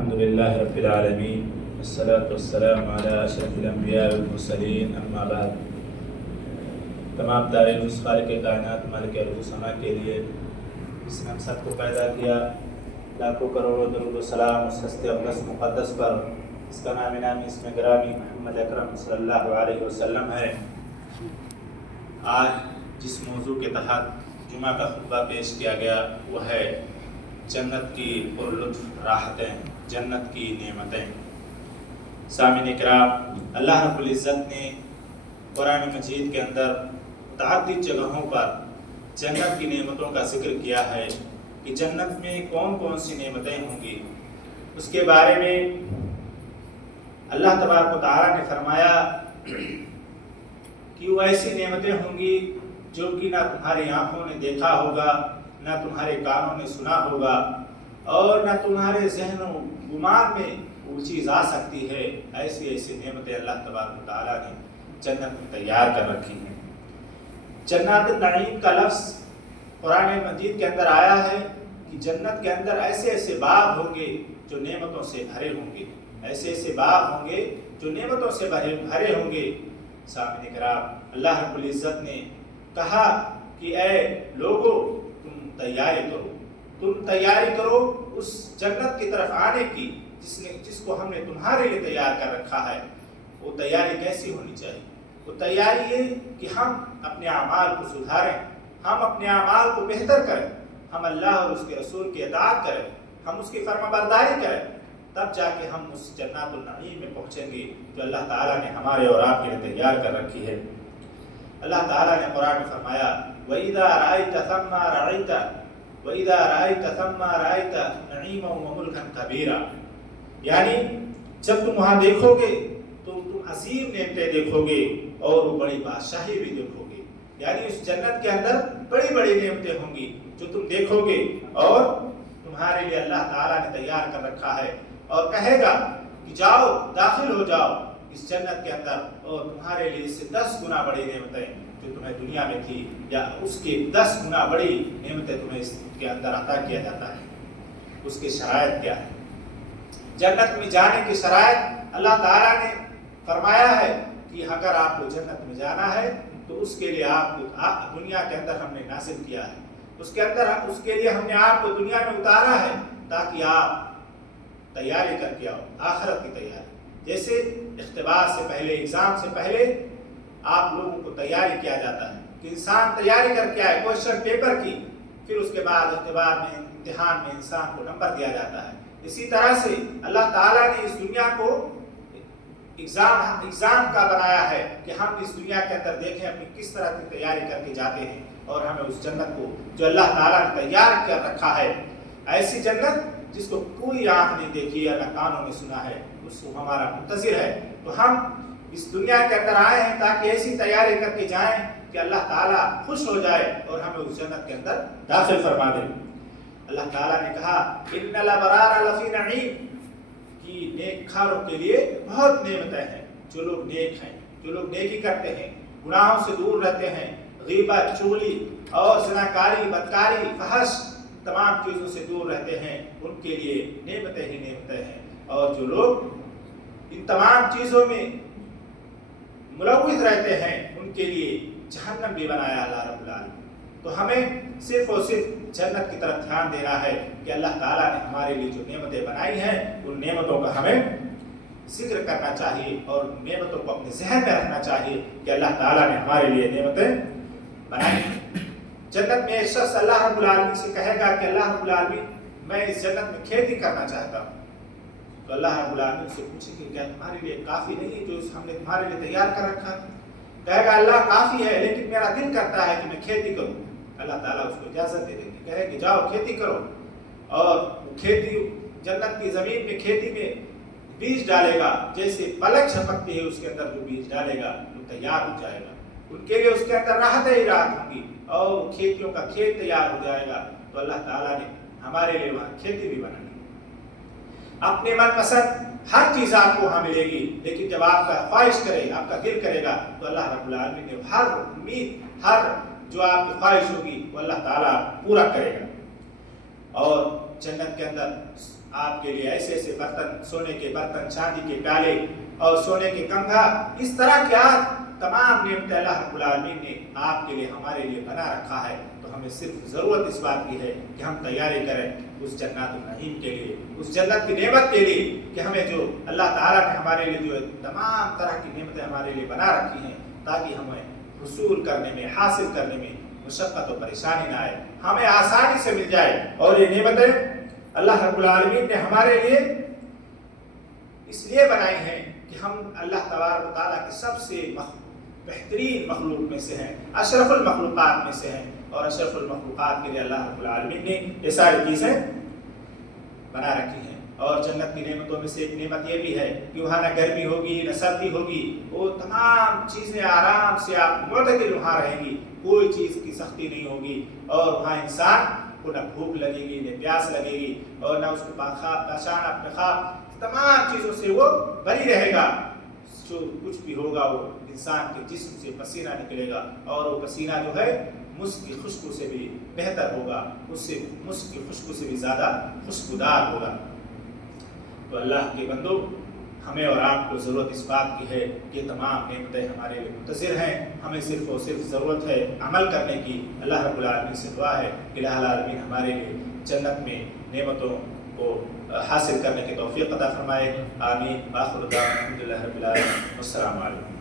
الحمد لله رب العالمين والصلاة والسلام على اشرف الانبیاء والمرسلین اما بعد۔ تمام تعریف اس خالق کائنات مالک ارض و سما کے لیے جس نے ہم سب کو پیدا کیا۔ لاکھوں کروڑوں درود و سلام اس ہستے اقدس مقدس پر، اس کا نام نامی اس میں گرامی محمد اکرم صلی اللہ علیہ وسلم ہے۔ آج جس موضوع کے تحت جمعہ کا خطبہ پیش کیا گیا وہ ہے جنت کی پرلطف راحتیں، جنت کی نعمتیں۔ سامعین کرام، اللہ رب العزت نے قرآن مجید کے اندر متعدد جگہوں پر جنت کی نعمتوں کا ذکر کیا ہے کہ جنت میں کون کون سی نعمتیں ہوں گی۔ اس کے بارے میں اللہ تبارک و تعالیٰ نے فرمایا کہ وہ ایسی نعمتیں ہوں گی جو کہ نہ تمہاری آنکھوں نے دیکھا ہوگا، نہ تمہارے کانوں نے سنا ہوگا، اور نہ تمہارے ذہن و گمان میں وہ چیز آ سکتی ہے۔ ایسی ایسی نعمتیں اللہ تبارک و تعالیٰ نے جنت میں تیار کر رکھی ہیں۔ جنات النعیم کا لفظ قرآن مجید کے اندر آیا ہے کہ جنت کے اندر ایسے ایسے باغ ہوں گے جو نعمتوں سے بھرے ہوں گے، ایسے ایسے باغ ہوں گے جو نعمتوں سے بھرے ہوں گے۔ سامعین کرام، اللہ رب العزت نے کہا کہ اے لوگو تم تیاری کرو اس جنت کی طرف آنے کی جس کو ہم نے تمہارے لیے تیار کر رکھا ہے۔ وہ تیاری کیسی ہونی چاہیے؟ وہ تیاری یہ کہ ہم اپنے اعمال کو سدھاریں، ہم اپنے اعمال کو بہتر کریں، ہم اللہ اور اس کے رسول کی اطاعت کریں، ہم اس کی فرما برداری کریں، تب جا کے ہم اس جنات النعیم میں پہنچیں گے جو اللہ تعالیٰ نے ہمارے اور آپ کے لیے تیار کر رکھی ہے۔ اللہ تعالیٰ نے قرآن میں فرمایا وَإِذَا رَأَيْتَ ثَمَّ رَأَيْتَ نَعِيمًا وَمُلْكًا كَبِيرًا، یعنی جب تم وہاں دیکھو گے تو تم عظیم نعمتیں دیکھو گے اور وہ بڑی بادشاہی بھی دیکھو گے۔ یعنی اس جنت کے اندر بڑی بڑی نعمتیں ہوں گی جو تم دیکھو گے اور تمہارے لیے اللہ تعالیٰ نے تیار کر رکھا ہے، اور کہے گا کہ جاؤ داخل ہو جاؤ اس جنت کے اندر، اور تمہارے لیے اس سے 10 گنا بڑی نعمتیں جو تمہیں دنیا میں تھی یا اس کے 10 گنا بڑی نعمتیں تمہیں اس کے اندر عطا کیا جاتا ہے۔ اس کی شرائط کیا ہے؟ جنت میں جانے کی شرائط اللہ تعالیٰ نے فرمایا ہے کہ اگر آپ کو جنت میں جانا ہے تو اس کے لیے آپ کو دنیا کے اندر ہم نے نازل کیا ہے، اس کے لیے ہم نے آپ کو دنیا میں اتارا ہے تاکہ آپ تیاری کر کے آؤ، آخرت کی تیاری۔ جیسے اختبار سے پہلے، ایگزام سے پہلے آپ لوگوں کو تیاری کیا جاتا ہے کہ انسان تیاری کر کے آئے کوشچن پیپر کی، پھر اس کے بعد اختبار میں، امتحان میں انسان کو نمبر دیا جاتا ہے۔ اسی طرح سے اللہ تعالیٰ نے اس دنیا کو ایگزام کا بنایا ہے کہ ہم اس دنیا کے اندر دیکھیں اپنی کس طرح کی تیاری کر کے جاتے ہیں، اور ہمیں اس جنت کو جو اللہ تعالیٰ نے تیار کر رکھا ہے، ایسی جنت جس کو کوئی آنکھ نہیں دیکھی یا نہ کانوں نے سنا ہے، اس کو ہمارا منتظر ہے۔ تو ہم اس دنیا کے اندر آئے ہیں تاکہ ایسی تیاری کر کے جائیں کہ اللہ تعالیٰ خوش ہو جائے اور ہمیں اس جنت کے اندر داخل فرما دے۔ اللہ تعالیٰ نے کہا ان الابرار لفی نعیم، کہ نیککاروں کے لیے بہت نعمتیں ہیں۔ جو لوگ نیک ہیں، جو لوگ نیکی کرتے ہیں، گناہوں سے دور رہتے ہیں، غیبت، چغلی اور زناکاری، بدکاری، فحش، تمام چیزوں سے دور رہتے ہیں، ان کے لیے نعمتیں ہی نعمتیں ہیں۔ اور جو لوگ ان تمام چیزوں میں ملوث رہتے ہیں ان کے لیے جہنم بھی بنایا اللہ رب العالمین۔ تو ہمیں صرف اور صرف جنت کی طرف دھیان دینا ہے کہ اللہ تعالیٰ نے ہمارے لیے جو نعمتیں بنائی ہیں ان نعمتوں کا ہمیں ذکر کرنا چاہیے اور نعمتوں کو اپنے ذہن میں رکھنا چاہیے کہ اللہ تعالیٰ نے ہمارے لیے نعمتیں بنائی ہیں۔ جنت میں ایک شخص اللہ رب العالمین سے کہے گا کہ اللہ رب العالمین میں اس جنت میں کھیتی کرنا چاہتا ہوں، تو اللہ رب العالمین سے پوچھے کہ کیا تمہارے لیے کافی نہیں ہے جو ہم نے تمہارے لیے تیار کر رکھا ہے؟ کہے گا اللہ کافی ہے لیکن میرا دل کرتا ہے کہ میں کھیتی کروں۔ اللہ تعالیٰ اس کو اجازت دے دیں گے، کہے کہ جاؤ کھیتی کرو، اور کھیتی جنت کی زمین میں کھیتی میں بیج ڈالے گا، جیسے پلک جھپکتی ہے اس کے اندر جو بیج ڈالے گا وہ تیار ہو جائے گا، ان کے لیے اس کے اندر راحتیں ہی راحت ہوں گی اور کھیتیوں کا کھیت تیار ہو جائے گا۔ تو اللہ تعالیٰ نے ہمارے لیے وہاں کھیتی بھی بنائی۔ اپنے من پسند ہر چیز آپ کو وہاں ملے گی، لیکن جب آپ کا خواہش کرے، آپ کا دل کرے گا تو اللہ رب العالمین نے ہر امید، ہر جو آپ کی خواہش ہوگی وہ اللہ تعالیٰ پورا کرے گا۔ اور جنت کے اندر آپ کے لیے ایسے ایسے برتن، سونے کے برتن، چاندی کے پیالے اور سونے کے کنگھا، اس طرح کیا تمام نعمتیں اللہ رب العالمین نے آپ کے لیے ہمارے لیے بنا رکھا ہے۔ تو ہمیں صرف ضرورت اس بات کی ہے کہ ہم تیاری کریں اس جنات النعیم کے لیے، اس جنت کی نعمت کے لیے، کہ ہمیں جو اللہ تعالیٰ نے ہمارے لیے جو تمام طرح کی نعمتیں ہمارے لیے بنا رکھی ہیں، تاکہ ہمیں حصول کرنے میں، حاصل کرنے میں مشقت و پریشانی نہ آئے، ہمیں آسانی سے مل جائے۔ اور یہ نعمتیں اللہ رب العالمین نے ہمارے لیے اس لیے بنائی ہیں کہ ہم اللہ تبارک و تعالیٰ کی سب سے بہترین مخلوق میں سے ہیں، اشرف المخلوقات میں سے ہیں، اور اشرف المخلوقات کے لیے اللہ رب العالمین نے یہ ساری چیزیں بنا رکھی ہیں۔ اور جنت کی نعمتوں میں سے ایک نعمت یہ بھی ہے کہ وہاں نہ گرمی ہوگی نہ سردی ہوگی، وہ تمام چیزیں آرام سے آپ معتدل وہاں رہیں گی، کوئی چیز کی سختی نہیں ہوگی، اور وہاں انسان کو نہ بھوک لگے گی نہ پیاس لگے گی، اور نہ اس کو پاشانہ پیخاب، تمام چیزوں سے وہ بری رہے گا۔ جو کچھ بھی ہوگا وہ انسان کے جسم سے پسینہ نکلے گا، اور وہ پسینہ جو ہے مسک کی خوشبو سے بھی بہتر ہوگا، اس سے مسک کی خوشبو سے بھی زیادہ خوشبودار ہوگا۔ تو اللہ کے بندو، ہمیں اور آپ کو ضرورت اس بات کی ہے کہ تمام نعمتیں ہمارے لیے منتظر ہیں، ہمیں صرف اور صرف ضرورت ہے عمل کرنے کی۔ اللہ رب العالمین سے دعا ہے کہ الہ العالمین ہمارے لیے جنت میں نعمتوں کو حاصل کرنے کی توفیق عطا فرمائے۔ آمین۔ آخر دعوانا الحمدللہ رب العالمین۔ السلام علیکم۔